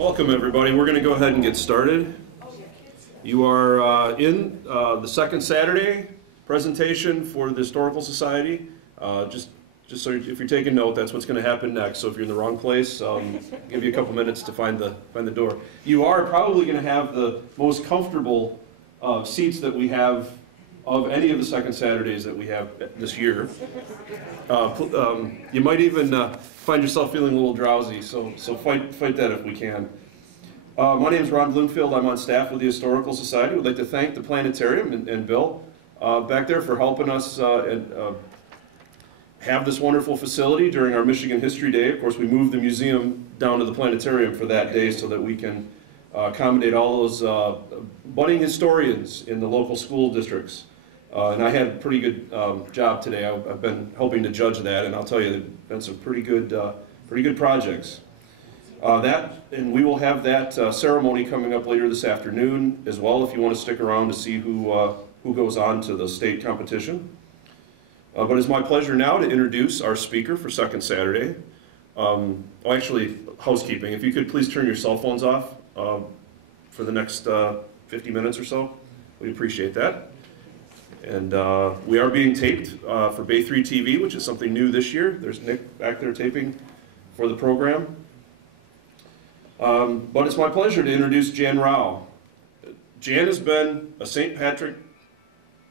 Welcome everybody. We're going to go ahead and get started. You are in the second Saturday presentation for the Historical Society. Just so if you're taking note, that's what's going to happen next. So if you're in the wrong place, give you a couple minutes to find the door. You are probably going to have the most comfortable seats that we have of any of the second Saturdays that we have this year. You might even find yourself feeling a little drowsy, so fight that if we can. My name is Ron Bloomfield. I'm on staff with the Historical Society. We'd like to thank the Planetarium and Bill back there for helping us have this wonderful facility during our Michigan History Day. Of course, we moved the museum down to the Planetarium for that day so that we can accommodate all those budding historians in the local school districts. And I had a pretty good job today. I've been hoping to judge that, and I'll tell you, there've been some pretty good projects. And we will have that ceremony coming up later this afternoon as well, if you want to stick around to see who goes on to the state competition. But it's my pleasure now to introduce our speaker for second Saturday. Actually, housekeeping. If you could please turn your cell phones off for the next 50 minutes or so, we'd appreciate that. And we are being taped for Bay 3 TV, which is something new this year. There's Nick back there taping for the program. But it's my pleasure to introduce Jan Rau. Jan has been a St. Patrick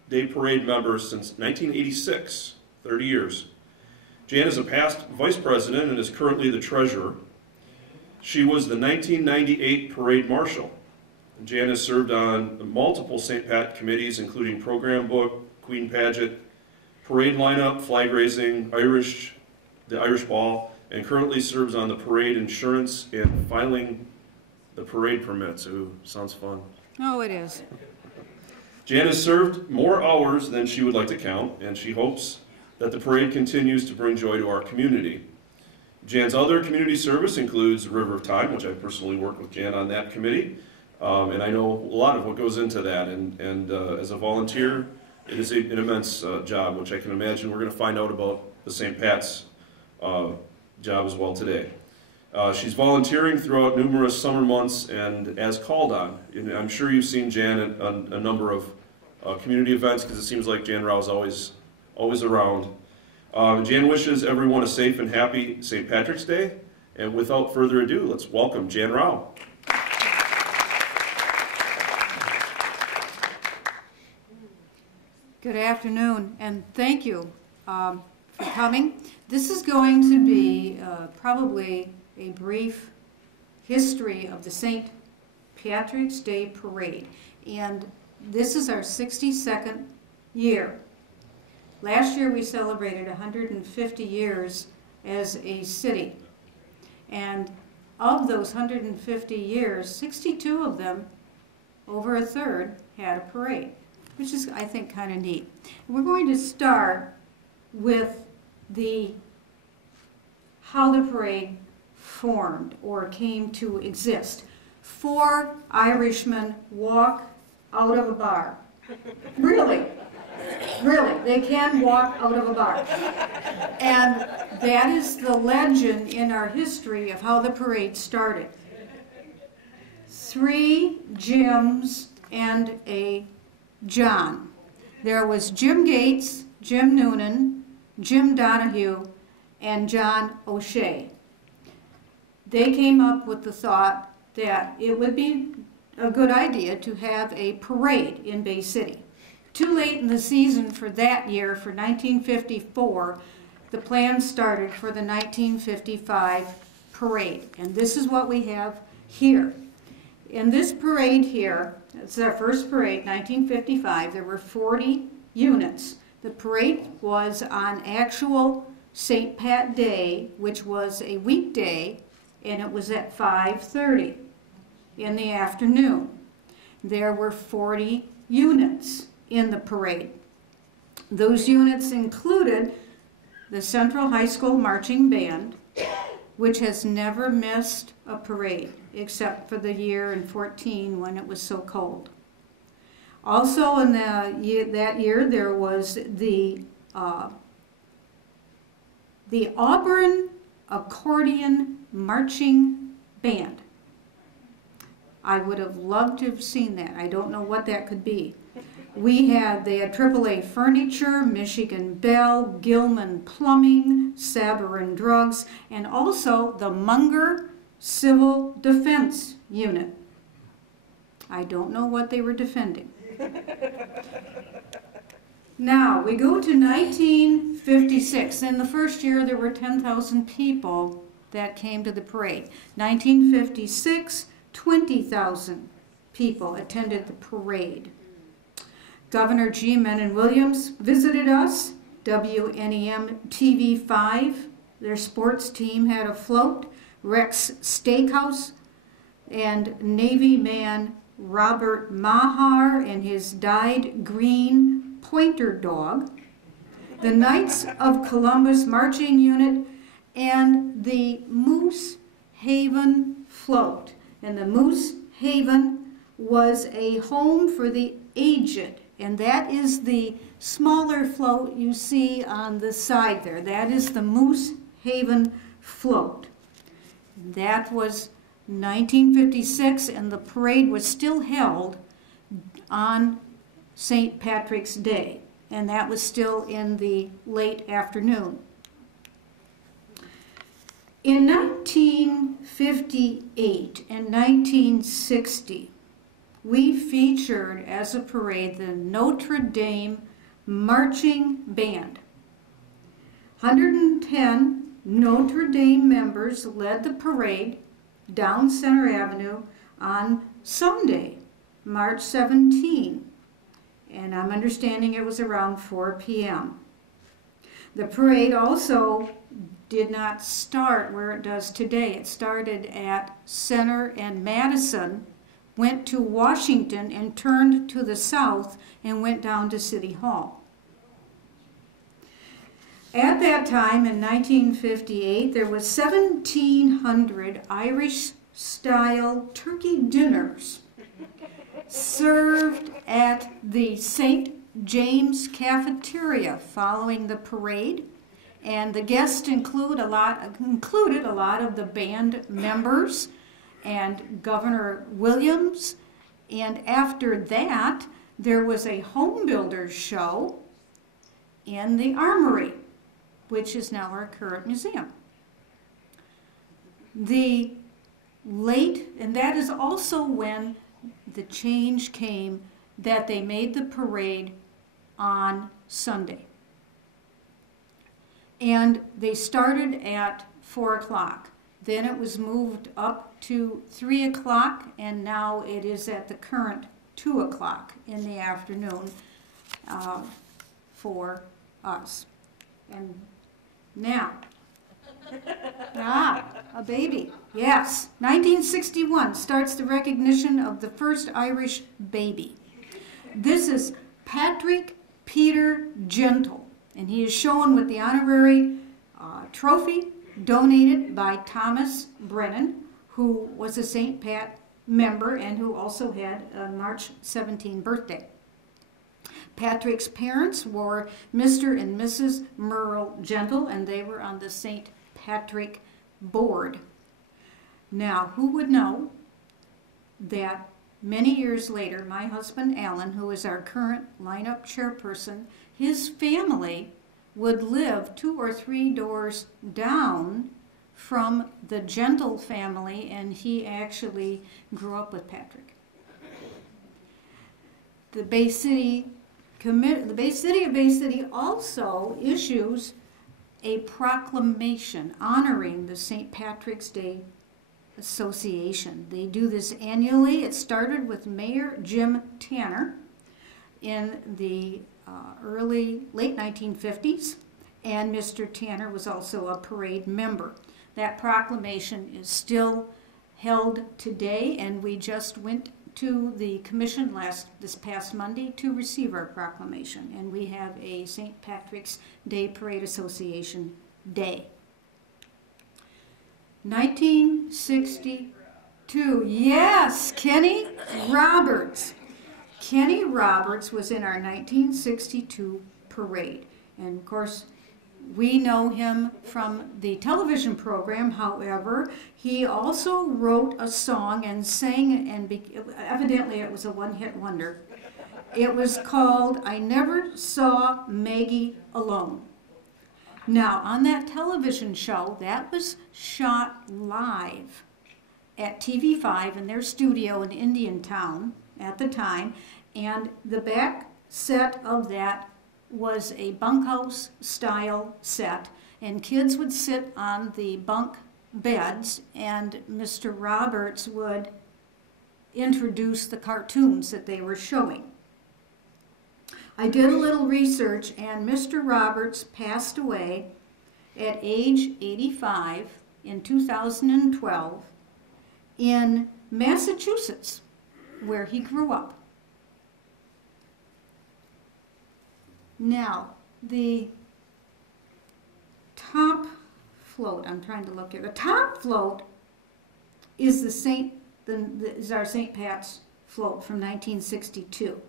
Day Parade member since 1986, 30 years. Jan is a past vice president and is currently the treasurer. She was the 1998 parade marshal. Jan has served on multiple St. Pat committees, including program book, Queen Pageant, parade lineup, flag raising, the Irish Ball, and currently serves on the parade insurance and filing the parade permits. Ooh, sounds fun. Oh, it is. Jan has served more hours than she would like to count, and she hopes that the parade continues to bring joy to our community. Jan's other community service includes River of Time, which I personally work with Jan on that committee. And I know a lot of what goes into that, and as a volunteer, it is an immense job, which I can imagine we're going to find out about the St. Pat's job as well today. She's volunteering throughout numerous summer months and as called on. And I'm sure you've seen Jan at a number of community events, because it seems like Jan Rau is always around. Jan wishes everyone a safe and happy St. Patrick's Day, and without further ado, let's welcome Jan Rau. Good afternoon, and thank you for coming. This is going to be probably a brief history of the St. Patrick's Day Parade, and this is our 62nd year. Last year we celebrated 150 years as a city, and of those 150 years, 62 of them, over a third, had a parade, which is, I think, kind of neat. We're going to start with how the parade formed or came to exist. 4 Irishmen walk out of a bar. Really, they can walk out of a bar. And that is the legend in our history of how the parade started. 3 Jims and a John. There was Jim Gates, Jim Noonan, Jim Donahue, and John O'Shea. They came up with the thought that it would be a good idea to have a parade in Bay City. Too late in the season for that year, for 1954, the plan started for the 1955 parade. And this is what we have here. In this parade here, it's our first parade, 1955, there were 40 units. The parade was on actual St. Pat Day, which was a weekday, and it was at 5:30 in the afternoon. There were 40 units in the parade. Those units included the Central High School Marching Band, which has never missed a parade, except for the year in 14 when it was so cold. Also in that year there was the Auburn Accordion Marching Band. I would have loved to have seen that. I don't know what that could be. They had AAA Furniture, Michigan Bell, Gilman Plumbing, Sabarin Drugs, and also the Munger Civil Defense Unit. I don't know what they were defending. Now, we go to 1956. In the first year, there were 10,000 people that came to the parade. 1956, 20,000 people attended the parade. Governor G. Menon Williams visited us. WNEM TV5, their sports team had a float. Rex Steakhouse and Navy man Robert Mahar and his dyed green pointer dog. The Knights of Columbus Marching Unit and the Moose Haven float. And the Moose Haven was a home for the aged, and that is the smaller float you see on the side there. That is the Moose Haven float. That was 1956, and the parade was still held on St. Patrick's Day, and that was still in the late afternoon. In 1958 and 1960, we featured as a parade the Notre Dame Marching Band. 110 Notre Dame members led the parade down Center Avenue on Sunday, March 17, and I'm understanding it was around 4 p.m. The parade also did not start where it does today. It started at Center and Madison, went to Washington, and turned to the south and went down to City Hall. At that time, in 1958, there was 1,700 Irish-style turkey dinners served at the St. James Cafeteria following the parade, and the guests included a lot of the band members and Governor Williams. And after that, there was a home builders show in the Armory, which is now our current museum. And that is also when the change came that they made the parade on Sunday. And they started at 4 o'clock. Then it was moved up to 3 o'clock, and now it is at the current 2 o'clock in the afternoon for us. And now, a baby. Yes, 1961 starts the recognition of the first Irish baby. This is Patrick Peter Gentle, and he is shown with the honorary trophy donated by Thomas Brennan, who was a St. Pat member and who also had a March 17 birthday. Patrick's parents were Mr. and Mrs. Merle Gentle, and they were on the St. Patrick board. Now, who would know that many years later, my husband Alan, who is our current lineup chairperson, his family would live 2 or 3 doors down from the Gentle family, and he actually grew up with Patrick. The Bay City of Bay City also issues a proclamation honoring the St. Patrick's Day Association. They do this annually. It started with Mayor Jim Tanner in the late 1950s, and Mr. Tanner was also a parade member. That proclamation is still held today, and we just went to the commission this past Monday to receive our proclamation, and we have a St. Patrick's Day Parade Association Day. 1962, yes, Kenny Roberts. Kenny Roberts was in our 1962 parade, and of course We know him from the television program. However, he also wrote a song and sang, and evidently it was a one-hit wonder. It was called I Never Saw Maggie Alone. Now, on that television show, that was shot live at TV5 in their studio in Indiantown at the time, and the back set of that was a bunkhouse style set, and kids would sit on the bunk beds, and Mr. Roberts would introduce the cartoons that they were showing. I did a little research, and Mr. Roberts passed away at age 85 in 2012 in Massachusetts, where he grew up. Now, the top float, I'm trying to look here. The top float is is our St. Pat's float from 1962.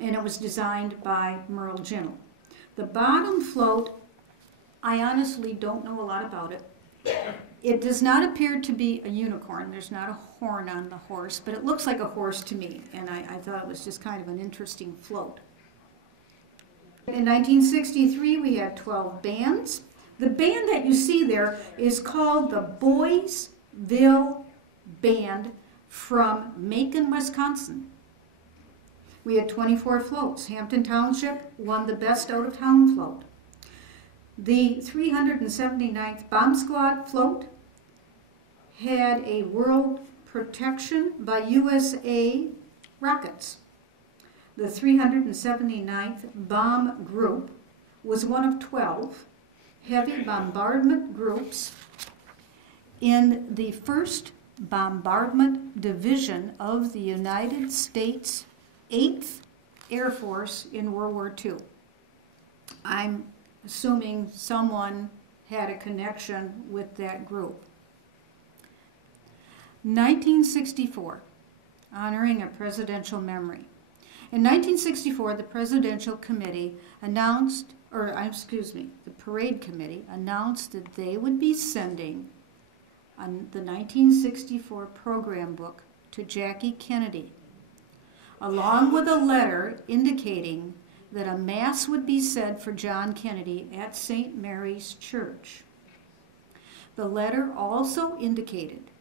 And it was designed by Merle Ginnell. The bottom float, I honestly don't know a lot about it. It does not appear to be a unicorn. There's not a horn on the horse, but it looks like a horse to me, and I thought it was just kind of an interesting float. In 1963, we had 12 bands. The band that you see there is called the Boysville Band from Macon, Wisconsin. We had 24 floats. Hampton Township won the best out-of-town float. The 379th Bomb Squad float had a world protection by USA rockets. The 379th Bomb Group was one of 12 heavy bombardment groups in the 1st Bombardment Division of the United States 8th Air Force in World War II. I'm assuming someone had a connection with that group. 1964, honoring a presidential memory. In 1964, the Presidential Committee announced, the Parade Committee announced that they would be sending the 1964 program book to Jackie Kennedy, along with a letter indicating that a mass would be said for John Kennedy at St. Mary's Church. The letter also indicated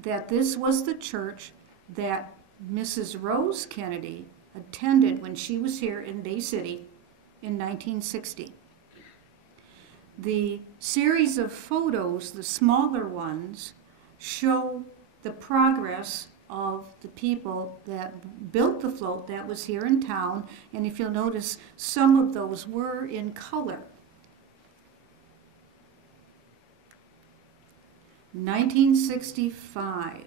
that this was the church that Mrs. Rose Kennedy attended when she was here in Bay City in 1960. The series of photos, the smaller ones, show the progress of the people that built the float that was here in town, and if you'll notice, some of those were in color. 1965.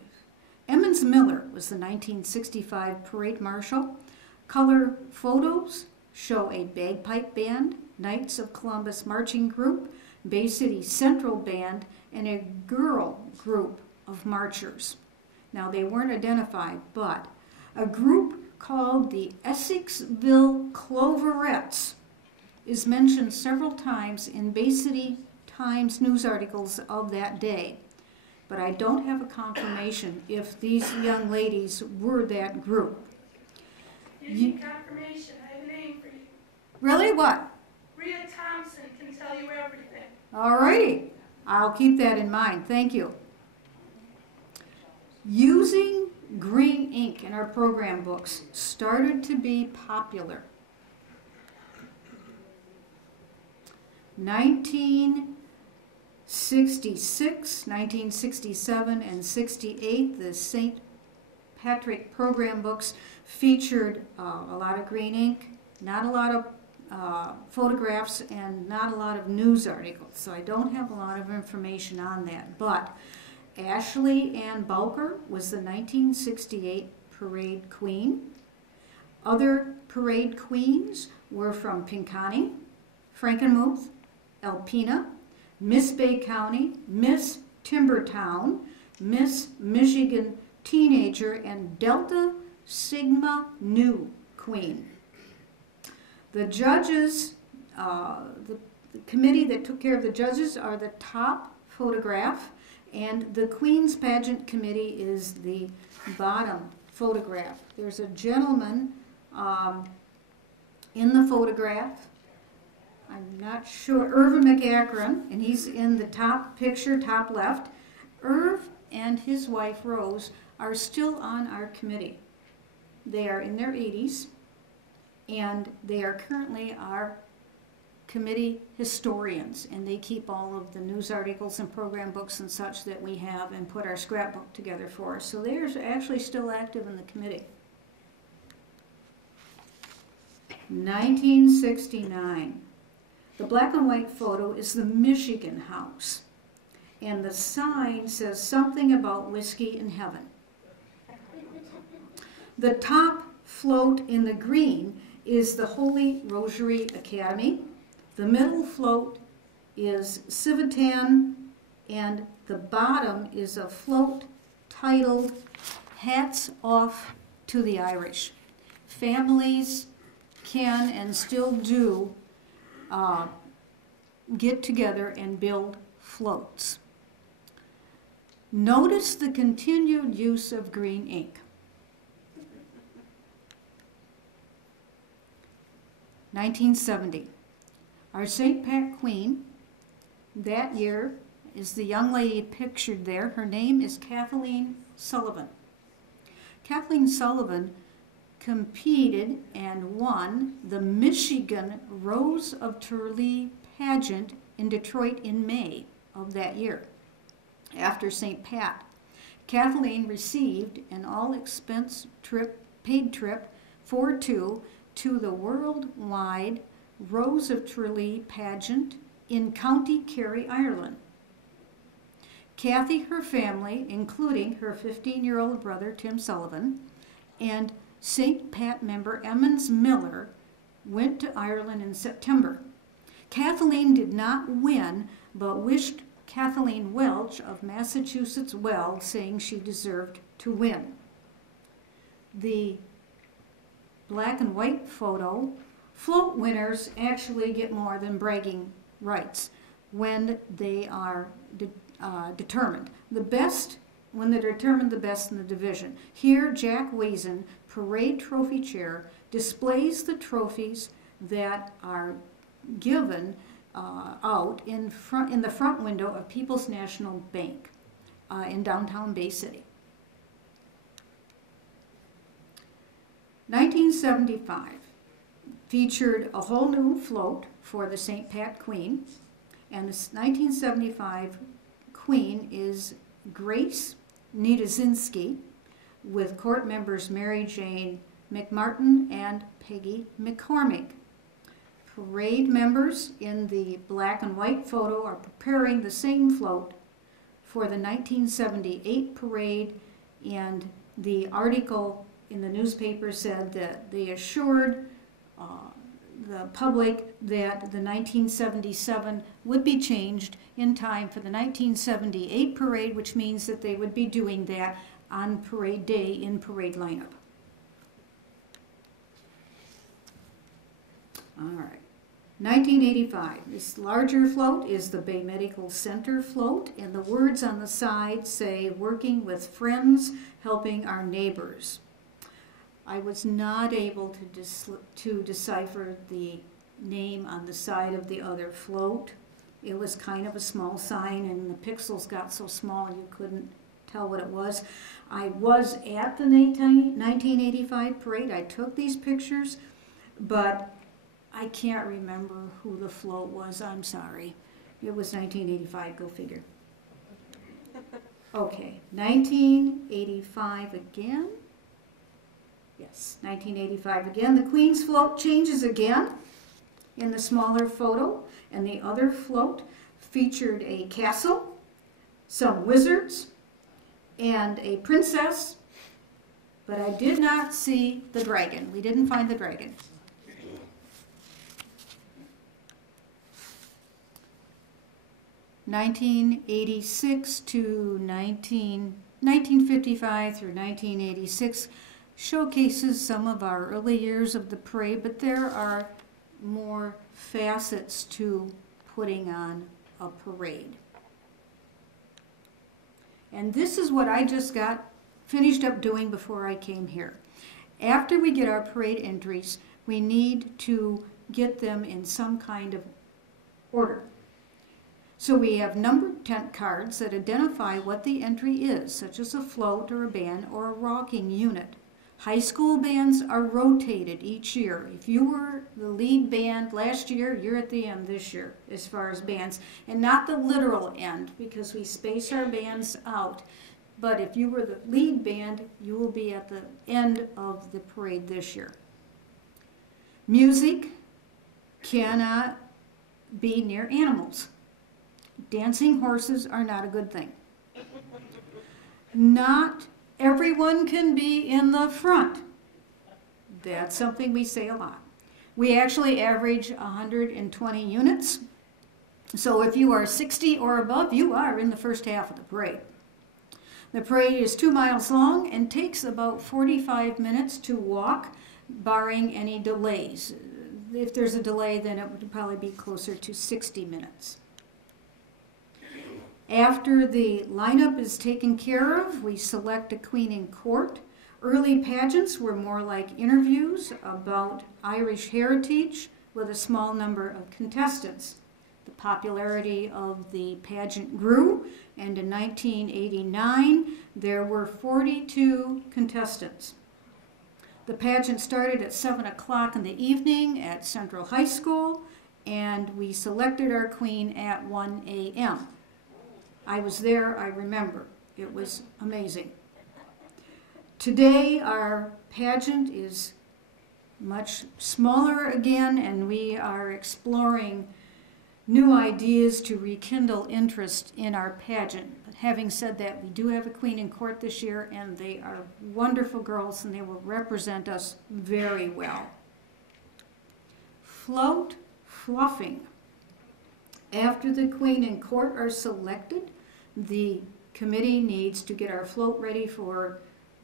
Emmons Miller was the 1965 parade marshal. Color photos show a bagpipe band, Knights of Columbus marching group, Bay City Central Band, and a girl group of marchers. Now, they weren't identified, but a group called the Essexville Cloverettes is mentioned several times in Bay City Times news articles of that day. But I don't have a confirmation if these young ladies were that group. You need confirmation. I have a name for you. Really? What? Rhea Thompson can tell you everything. All righty. I'll keep that in mind. Thank you. Using green ink in our program books started to be popular. 1966, 1967, and 68, the St. Patrick program books featured a lot of green ink, not a lot of photographs, and not a lot of news articles. So I don't have a lot of information on that. But Ashley Ann Bowker was the 1968 parade queen. Other parade queens were from Pinconning, Frankenmuth, Alpena, Miss Bay County, Miss Timbertown, Miss Michigan Teenager, and Delta Sigma Nu Queen. The judges, the committee that took care of the judges are the top photograph, and the Queen's Pageant Committee is the bottom photograph. There's a gentleman in the photograph, I'm not sure, Irvin McAkron, and he's in the top picture, top left. Irv and his wife Rose are still on our committee. They are in their 80s, and they are currently our committee historians, and they keep all of the news articles and program books and such that we have and put our scrapbook together for us. So they're actually still active in the committee. 1969. The black and white photo is the Michigan House, and the sign says something about whiskey in heaven. The top float in the green is the Holy Rosary Academy. The middle float is Civitan, and the bottom is a float titled Hats Off to the Irish. Families can and still do get together and build floats. Notice the continued use of green ink. 1970. Our St. Pat Queen that year is the young lady pictured there. Her name is Kathleen Sullivan. Kathleen Sullivan competed and won the Michigan Rose of Tralee pageant in Detroit in May of that year. After St. Pat, Kathleen received an all-expense paid trip for two to the worldwide Rose of Tralee pageant in County Kerry, Ireland. Kathy, her family, including her 15-year-old brother Tim Sullivan, and St. Pat member Emmons Miller, went to Ireland in September. Kathleen did not win, but wished Kathleen Welch of Massachusetts well, saying she deserved to win. The black and white photo, float winners actually get more than bragging rights when they are determined. The best, when they're determined the best in the division. Here, Jack Wazen, parade trophy chair, displays the trophies that are given out in the front window of People's National Bank in downtown Bay City. 1975 featured a whole new float for the St. Pat Queen, and the 1975 Queen is Grace Niedzinski, with court members Mary Jane McMartin and Peggy McCormick. Parade members in the black and white photo are preparing the same float for the 1978 parade, and the article in the newspaper said that they assured the public that the 1977 would be changed in time for the 1978 parade, which means that they would be doing that on parade day in parade lineup. All right. 1985. This larger float is the Bay Medical Center float, and the words on the side say, "Working with friends, helping our neighbors." I was not able to decipher the name on the side of the other float. It was kind of a small sign, and the pixels got so small you couldn't tell what it was. I was at the 1985 parade. I took these pictures, but I can't remember who the float was. I'm sorry. It was 1985, go figure. Okay, 1985 again. Yes, 1985 again. The Queen's float changes again in the smaller photo, and the other float featured a castle, some wizards, and a princess, but I did not see the dragon. We didn't find the dragon. (1986 to 1955 through 1986) showcases some of our early years of the parade, but there are more facets to putting on a parade. And this is what I just got finished up doing before I came here. After we get our parade entries, we need to get them in some kind of order. So we have numbered tent cards that identify what the entry is, such as a float or a band or a rocking unit. High school bands are rotated each year. If you were the lead band last year, you're at the end this year as far as bands, and not the literal end because we space our bands out. But if you were the lead band, you will be at the end of the parade this year. Music cannot be near animals. Dancing horses are not a good thing. Not everyone can be in the front. That's something we say a lot. We actually average 120 units. So if you are 60 or above, you are in the first half of the parade. The parade is 2 miles long and takes about 45 minutes to walk, barring any delays. If there's a delay, then it would probably be closer to 60 minutes. After the lineup is taken care of, we select a queen in court. Early pageants were more like interviews about Irish heritage with a small number of contestants. The popularity of the pageant grew, and in 1989 there were 42 contestants. The pageant started at 7 o'clock in the evening at Central High School, and we selected our queen at 1 a.m. I was there, I remember. It was amazing. Today our pageant is much smaller again, and we are exploring new ideas to rekindle interest in our pageant. But having said that, we do have a queen in court this year, and they are wonderful girls, and they will represent us very well. Float fluffing. After the queen and court are selected, the committee needs to get our float ready for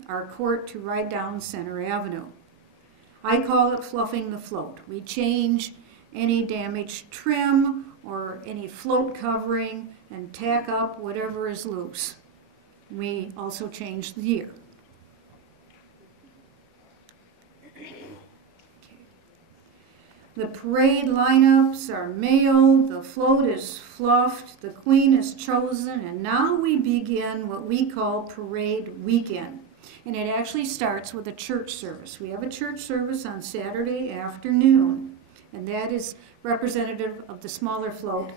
our court to ride down Center Avenue. I call it fluffing the float. We change any damaged trim or any float covering and tack up whatever is loose. We also change the year. The parade lineups are mailed, the float is fluffed, the queen is chosen, and now we begin what we call parade weekend. And it actually starts with a church service. We have a church service on Saturday afternoon, and that is representative of the smaller float,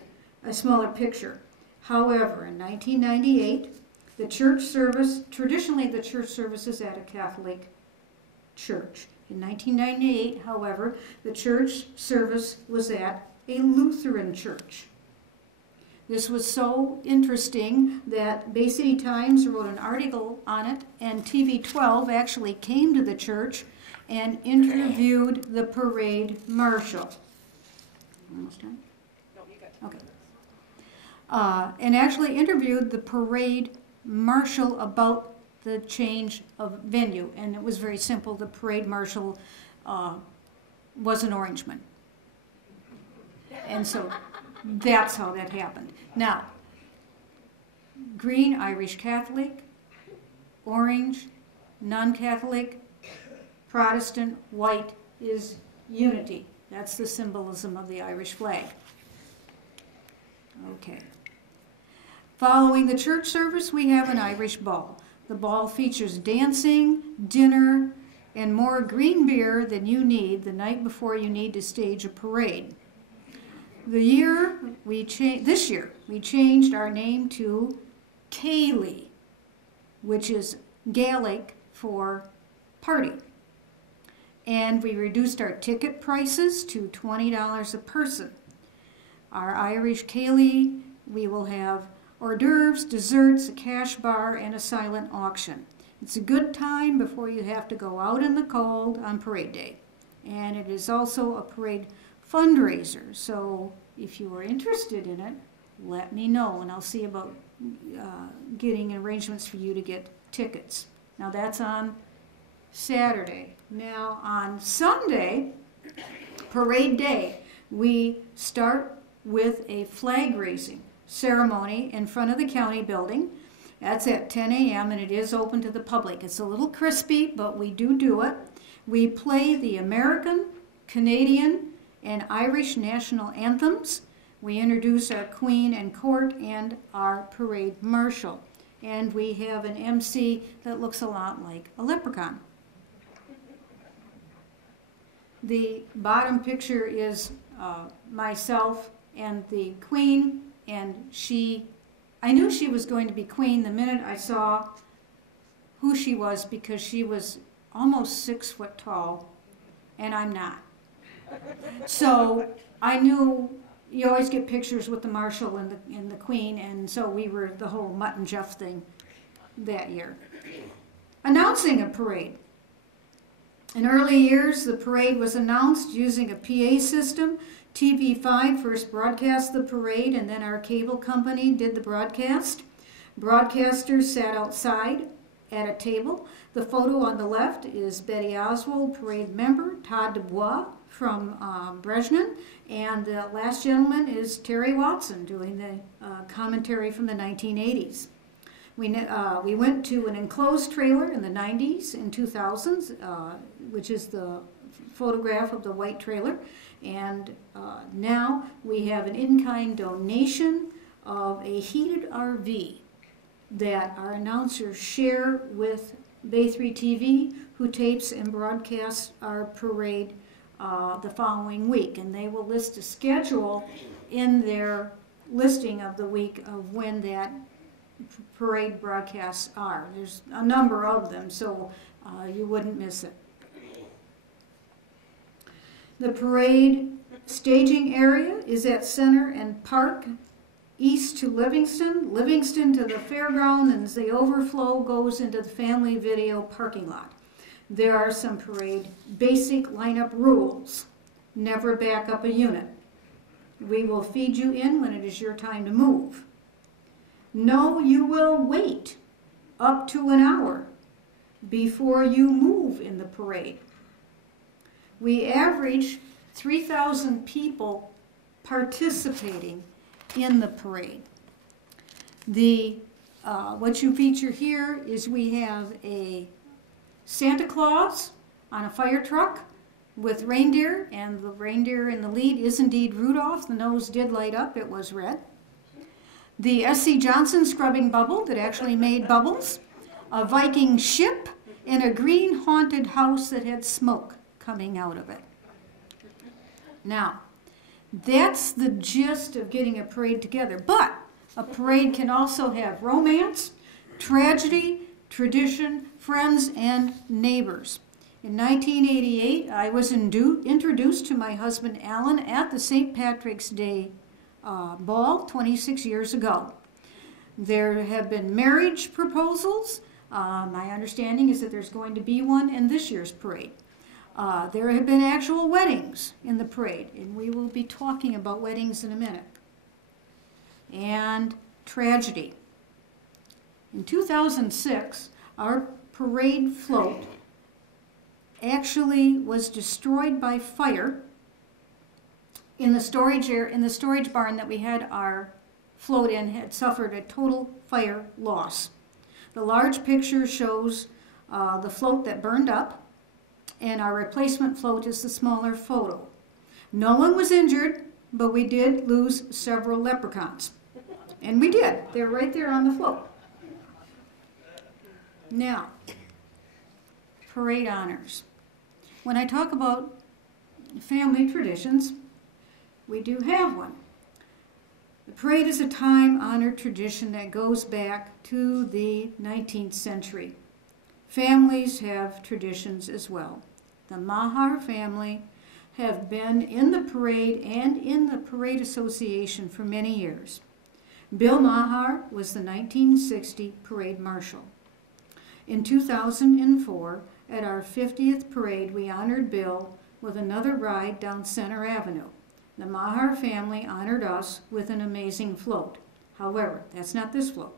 a smaller picture. However, in 1998, the church service, traditionally the church service is at a Catholic church. In 1998, however, the church service was at a Lutheran church. This was so interesting that Bay City Times wrote an article on it, and TV 12 actually came to the church and interviewed the parade marshal. Almost done? No, you got it. Okay. And actually interviewed the parade marshal about the change of venue, and it was very simple. The parade marshal was an Orangeman, and so that's how that happened. Now, green, Irish Catholic; orange, non-Catholic; Protestant; white is unity. That's the symbolism of the Irish flag. Okay. Following the church service, we have an Irish ball. The ball features dancing, dinner, and more green beer than you need the night before you need to stage a parade. This year, we changed our name to Céilí, which is Gaelic for party. And we reduced our ticket prices to $20 a person. Our Irish Céilí, we will have hors d'oeuvres, desserts, a cash bar, and a silent auction. It's a good time before you have to go out in the cold on parade day. And it is also a parade fundraiser, so if you are interested in it, let me know, and I'll see about getting arrangements for you to get tickets. Now that's on Saturday. Now on Sunday, parade day, we start with a flag raising ceremony in front of the county building. That's at 10 a.m. and it is open to the public. It's a little crispy, but we do it. We play the American, Canadian, and Irish national anthems. We introduce our Queen and Court and our Parade Marshal. And we have an MC that looks a lot like a leprechaun. The bottom picture is myself and the Queen, and I knew she was going to be Queen the minute I saw who she was, because she was almost 6 foot tall, and I'm not. So I knew you always get pictures with the Marshal and the Queen, and so we were the whole Mutt and Jeff thing that year. Announcing a parade. In early years, the parade was announced using a PA system. TV5 first broadcast the parade, and then our cable company did the broadcast. Broadcasters sat outside at a table. The photo on the left is Betty Oswald, parade member, Todd Dubois from Brezhnev, and the last gentleman is Terry Watson doing the commentary from the 1980s. We went to an enclosed trailer in the 90s and 2000s, which is the photograph of the white trailer. And now we have an in-kind donation of a heated RV that our announcers share with Bay 3 TV, who tapes and broadcasts our parade the following week. And they will list a schedule in their listing of the week of when that parade broadcasts are. There's a number of them, so you wouldn't miss it. The parade staging area is at Center and Park, east to Livingston, Livingston to the fairground, and the overflow goes into the Family Video parking lot. There are some parade basic lineup rules. Never back up a unit. We will feed you in when it is your time to move. No, you will wait up to an hour before you move in the parade. We average 3,000 people participating in the parade. What you feature here is we have a Santa Claus on a fire truck with reindeer, and the reindeer in the lead is indeed Rudolph. The nose did light up, it was red. The S.C. Johnson scrubbing bubble that actually made bubbles, a Viking ship, and a green haunted house that had smoke coming out of it. Now, that's the gist of getting a parade together. But a parade can also have romance, tragedy, tradition, friends, and neighbors. In 1988, I was introduced to my husband Alan at the St. Patrick's Day ball 26 years ago. There have been marriage proposals. My understanding is that there's going to be one in this year's parade. There have been actual weddings in the parade, and we will be talking about weddings in a minute. And tragedy. In 2006, our parade float actually was destroyed by fire in the storage barn that we had our float in. Had suffered a total fire loss. The large picture shows the float that burned up, and our replacement float is the smaller photo. No one was injured, but we did lose several leprechauns. And we did. They're right there on the float. Now, parade honors. When I talk about family traditions, we do have one. The parade is a time-honored tradition that goes back to the 19th century. Families have traditions as well. The Maher family have been in the parade and in the Parade Association for many years. Bill Maher was the 1960 Parade Marshal. In 2004, at our 50th parade, we honored Bill with another ride down Center Avenue. The Maher family honored us with an amazing float. However, that's not this float.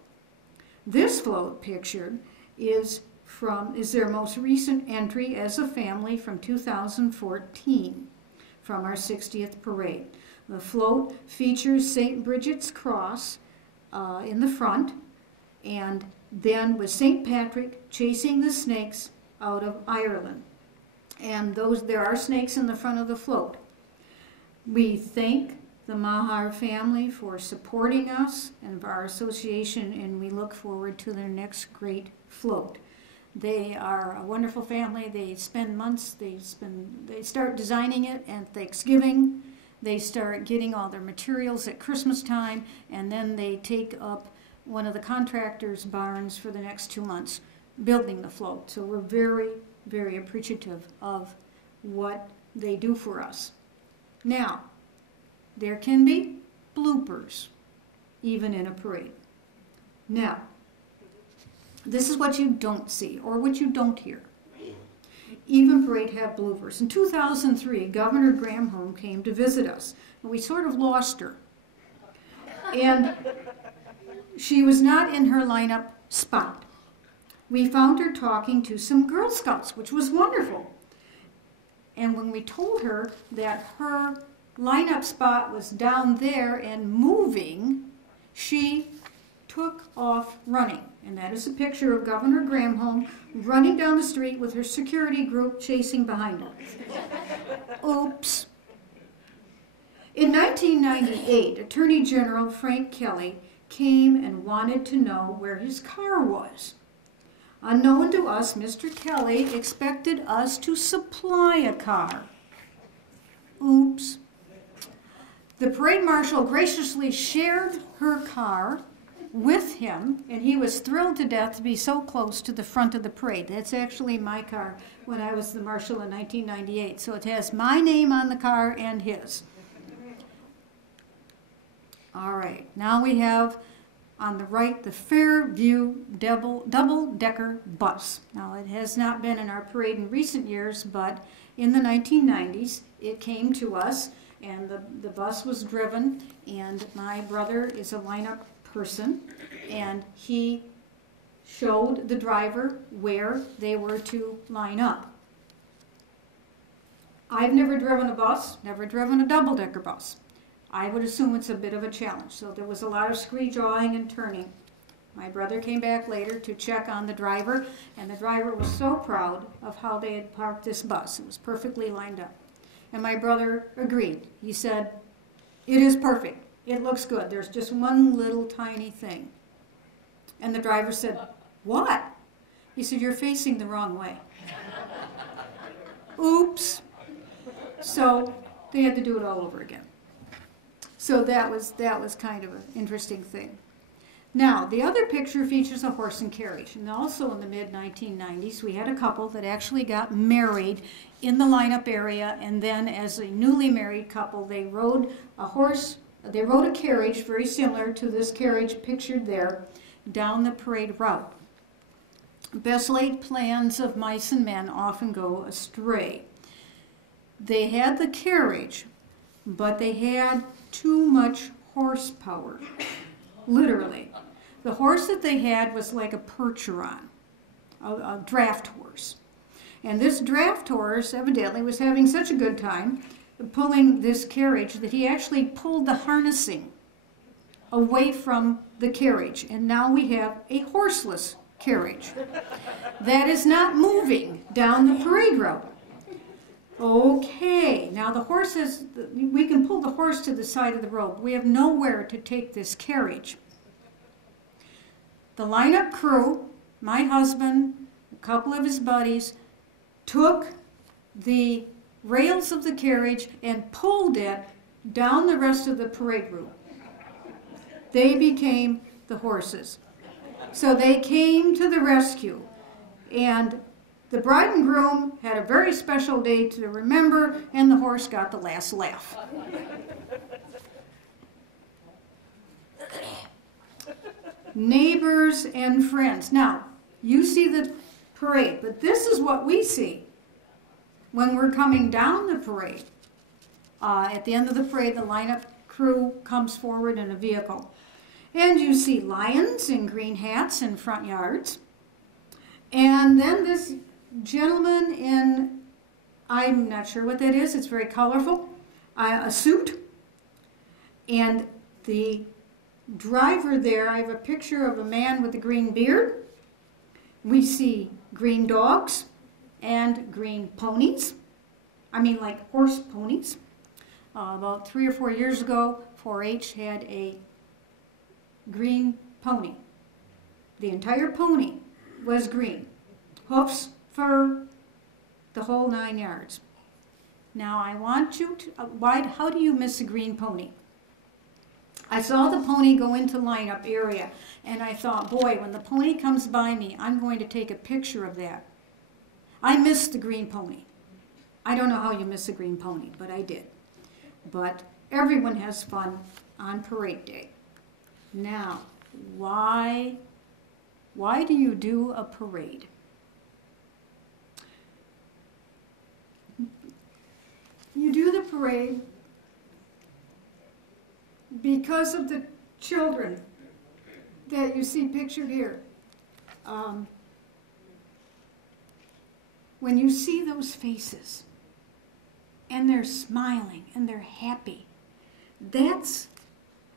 This float pictured is their most recent entry as a family from 2014 from our 60th parade. The float features St. Bridget's cross in the front, and then with St. Patrick chasing the snakes out of Ireland. And there are snakes in the front of the float. We thank the Mahar family for supporting us and our association, and we look forward to their next great float. They are a wonderful family. They spend months, they start designing it at Thanksgiving. They start getting all their materials at Christmas time, and then they take up one of the contractors' barns for the next 2 months building the float. So we're very, very appreciative of what they do for us. Now, there can be bloopers, even in a parade. Now, this is what you don't see, or what you don't hear. Even parade have bloopers. In 2003, Governor Granholm came to visit us, and we sort of lost her. And she was not in her lineup spot. We found her talking to some Girl Scouts, which was wonderful. And when we told her that her lineup spot was down there and moving, she took off running. And that is a picture of Governor Granholm running down the street with her security group chasing behind her. Oops. In 1998, Attorney General Frank Kelly came and wanted to know where his car was. Unknown to us, Mr. Kelly expected us to supply a car. Oops. The parade marshal graciously shared her car with him, and he was thrilled to death to be so close to the front of the parade. That's actually my car when I was the marshal in 1998. So it has my name on the car and his. All right, now we have on the right the Fairview double-decker bus. Now it has not been in our parade in recent years, but in the 1990s it came to us, and the bus was driven, and my brother is a lineup person, and he showed the driver where they were to line up. I've never driven a bus, never driven a double-decker bus. I would assume it's a bit of a challenge, so there was a lot of scree-jawing and turning. My brother came back later to check on the driver, and the driver was so proud of how they had parked this bus. It was perfectly lined up. And my brother agreed. He said, "It is perfect. It looks good. There's just one little tiny thing." And the driver said, "What?" He said, "You're facing the wrong way." Oops. So they had to do it all over again. So that was kind of an interesting thing. Now, the other picture features a horse and carriage. And also in the mid-1990s, we had a couple that actually got married in the lineup area, and then as a newly married couple, they rode a carriage very similar to this carriage pictured there down the parade route. Best laid plans of mice and men often go astray. They had the carriage, but they had too much horsepower, literally. The horse that they had was like a Percheron, a draft horse. And this draft horse evidently was having such a good time pulling this carriage that he actually pulled the harnessing away from the carriage. And now we have a horseless carriage that is not moving down the parade route. Okay, now the horses, we can pull the horse to the side of the road. We have nowhere to take this carriage. The lineup crew, my husband, a couple of his buddies, took the rails of the carriage and pulled it down the rest of the parade route. They became the horses. So they came to the rescue, and the bride and groom had a very special day to remember, and the horse got the last laugh. Neighbors and friends. Now, you see the parade, but this is what we see when we're coming down the parade. At the end of the parade, the lineup crew comes forward in a vehicle. And you see lions in green hats in front yards. And then this gentleman in, I'm not sure what that is, it's very colorful, a suit, And the driver there, I have a picture of a man with a green beard. We see green dogs and green ponies. I mean, like horse ponies. About 3 or 4 years ago, 4-H had a green pony. The entire pony was green. Hoofs, fur, the whole 9 yards. Now I want you to, how do you miss a green pony? I saw the pony go into lineup area and I thought, boy, when the pony comes by me, I'm going to take a picture of that. I missed the green pony. I don't know how you miss a green pony, but I did. But everyone has fun on parade day. Now, why do you do a parade? You do the parade because of the children that you see pictured here. When you see those faces and they're smiling and they're happy, that's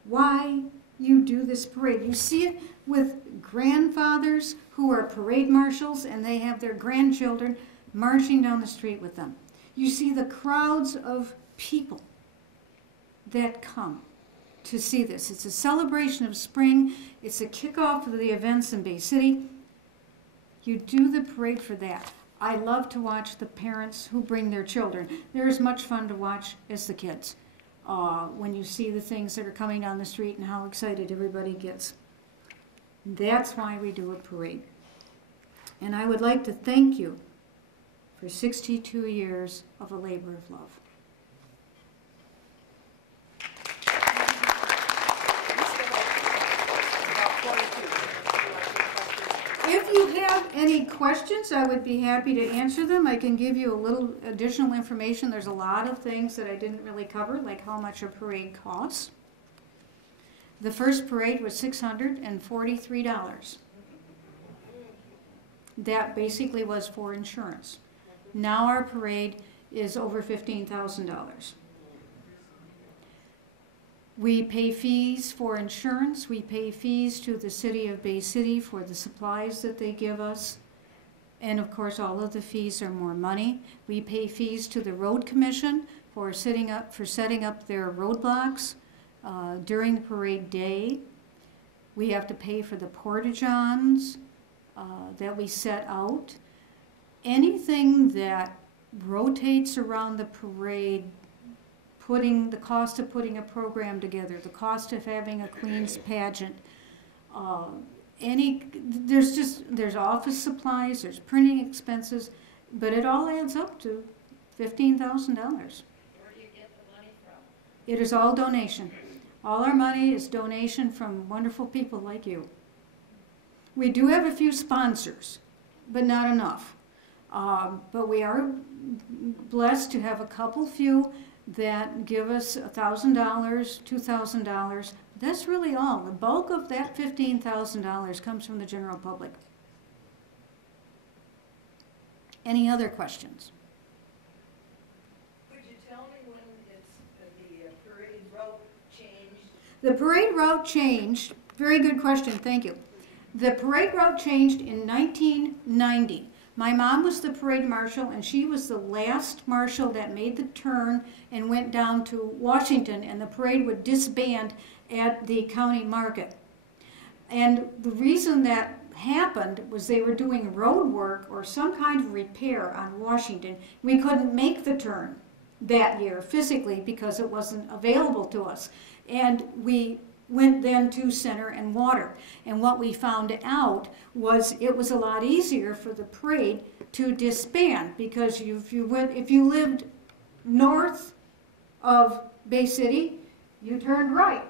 why you do this parade. You see it with grandfathers who are parade marshals and they have their grandchildren marching down the street with them. You see the crowds of people that come to see this. It's a celebration of spring. It's a kickoff of the events in Bay City. You do the parade for that. I love to watch the parents who bring their children. They're as much fun to watch as the kids when you see the things that are coming down the street and how excited everybody gets. That's why we do a parade. And I would like to thank you for 62 years of a labor of love. If you have any questions, I would be happy to answer them. I can give you a little additional information. There's a lot of things that I didn't really cover, like how much a parade costs. The first parade was $643. That basically was for insurance. Now our parade is over $15,000. We pay fees for insurance. We pay fees to the city of Bay City for the supplies that they give us. And of course, all of the fees are more money. We pay fees to the road commission for setting up their roadblocks during the parade day. We have to pay for the porta-johns that we set out. Anything that rotates around the parade, the cost of putting a program together, the cost of having a Queen's pageant, there's office supplies, there's printing expenses, but it all adds up to $15,000. Where do you get the money from? It is all donation. All our money is donation from wonderful people like you. We do have a few sponsors, but not enough. But we are blessed to have a few that give us $1,000, $2,000. That's really all. The bulk of that $15,000 comes from the general public. Any other questions? Could you tell me when the parade route changed? The parade route changed. Very good question. Thank you. The parade route changed in 1990. My mom was the parade marshal, and she was the last marshal that made the turn and went down to Washington, and the parade would disband at the county market. And the reason that happened was they were doing road work or some kind of repair on Washington. We couldn't make the turn that year physically because it wasn't available to us. And we went then to Center and Water. And what we found out was it was a lot easier for the parade to disband because if you lived north of Bay City, you turned right.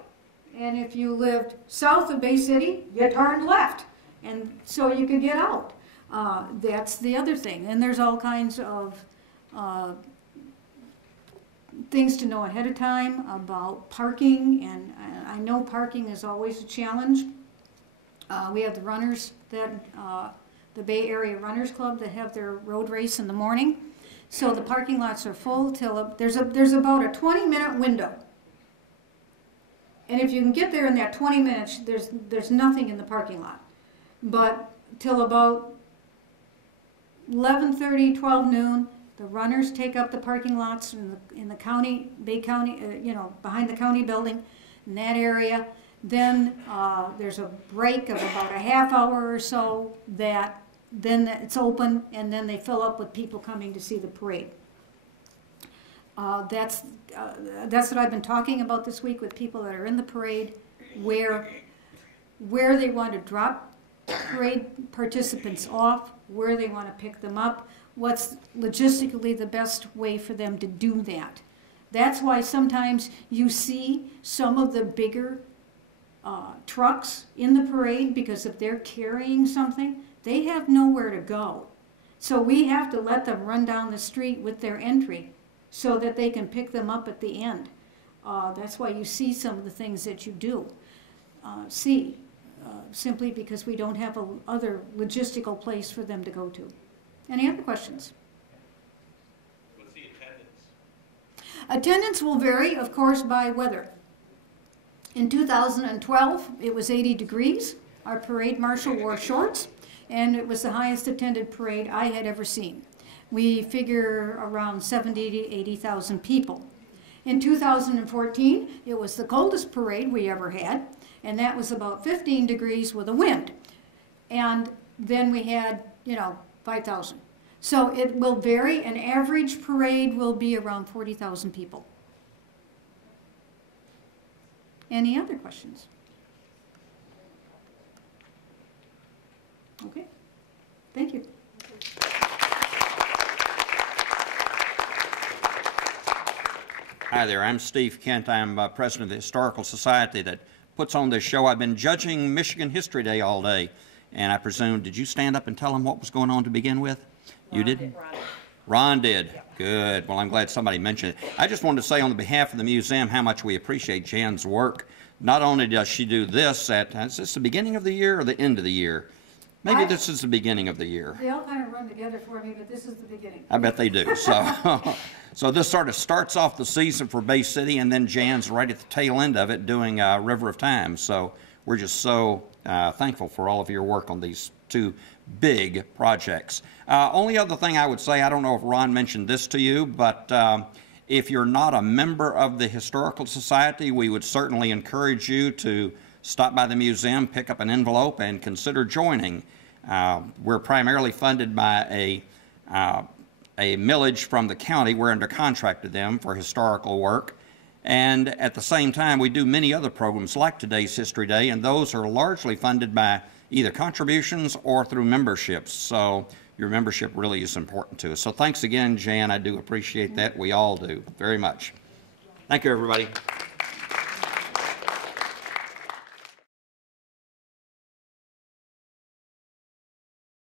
And if you lived south of Bay City, you turned left. And so you could get out. That's the other thing. And there's all kinds of things to know ahead of time about parking, and I know parking is always a challenge. We have the runners the Bay Area Runners Club that have their road race in the morning. So the parking lots are full till there's about a 20-minute window And if you can get there in that 20 minutes, there's nothing in the parking lot. But till about 11:30, 12 noon, the runners take up the parking lots in the county, Bay County, behind the county building, in that area. Then there's a break of about a half hour or so then it's open, and then they fill up with people coming to see the parade. That's what I've been talking about this week with people that are in the parade, where they want to drop parade participants off, where they want to pick them up, what's logistically the best way for them to do that. That's why sometimes you see some of the bigger trucks in the parade, because if they're carrying something, they have nowhere to go. So we have to let them run down the street with their entry so that they can pick them up at the end. That's why you see some of the things that you do simply because we don't have a other logistical place for them to go to. Any other questions? What's the attendance? Attendance will vary, of course, by weather. In 2012, it was 80 degrees. Our parade marshal wore shorts, and it was the highest attended parade I had ever seen. We figure around 70 to 80,000 people. In 2014, it was the coldest parade we ever had, and that was about 15 degrees with a wind. And then we had, 5,000. So it will vary. An average parade will be around 40,000 people. Any other questions? Okay, thank you. Hi there, I'm Steve Kent. I'm president of the Historical Society that puts on this show. I've been judging Michigan History Day all day, and I presume, did you stand up and tell them what was going on to begin with? You did? Ron did. Yeah. Good. Well, I'm glad somebody mentioned it. I just wanted to say on behalf of the museum how much we appreciate Jan's work. Not only does she do this is this the beginning of the year or the end of the year? Maybe this is the beginning of the year. They all kind of run together for me, but this is the beginning. I bet they do. So this sort of starts off the season for Bay City, and then Jan's right at the tail end of it doing River of Time. So we're just so thankful for all of your work on these two big projects. Only other thing I would say, I don't know if Ron mentioned this to you, but if you're not a member of the Historical Society, we would certainly encourage you to stop by the museum, pick up an envelope, and consider joining. We're primarily funded by a millage from the county. We're under contract to them for historical work. And at the same time, we do many other programs like today's History Day, and those are largely funded by either contributions or through memberships. So your membership really is important to us. So thanks again, Jan. I do appreciate that. We all do very much. Thank you, everybody.